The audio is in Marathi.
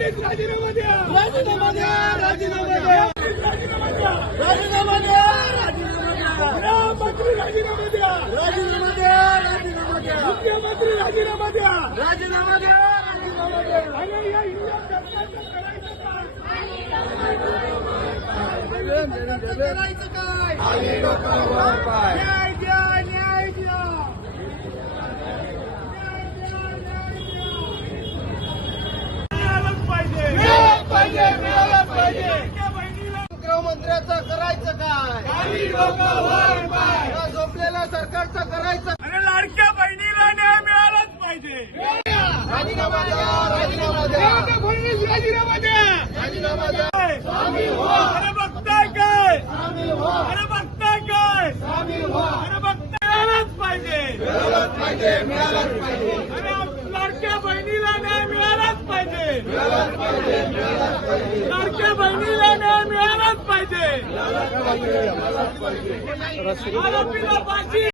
राजीनामा द्या, राजीनामा द्या, राजीनामा द्या, राजीनामा द्या, राजीनामा द्या, राजीनामा द्या, मंत्री राजीनामा द्या, राजीनामा द्या, राजीनामा द्या, मुख्यमंत्री राजीनामा द्या, राजीनामा द्या, राजीनामा द्या. अरे या इंडिया सरकारचं करायचं काय? न्याय द्या, न्याय द्या. गृहमंत्र्याचं करायचं काय? झोपलेल्या सरकारचं करायचं. अरे लाडक्या बहिणीला न्याय मिळालाच पाहिजे. राजीनामा द्या, राजीनामा द्या, फडणवीस राजीनामा द्या, राजीनामा द्या. अरे बघताय काय? अरे बघताय काय? अरे बघताय मिळालाच पाहिजे. मिळालाच पाहिजे. अरे लाडक्या बहिणीला न्याय मिळालाच पाहिजे. लाडक्या बहिणीला न्याय मिळालाच पाहिजे. आरोपीला फाशी.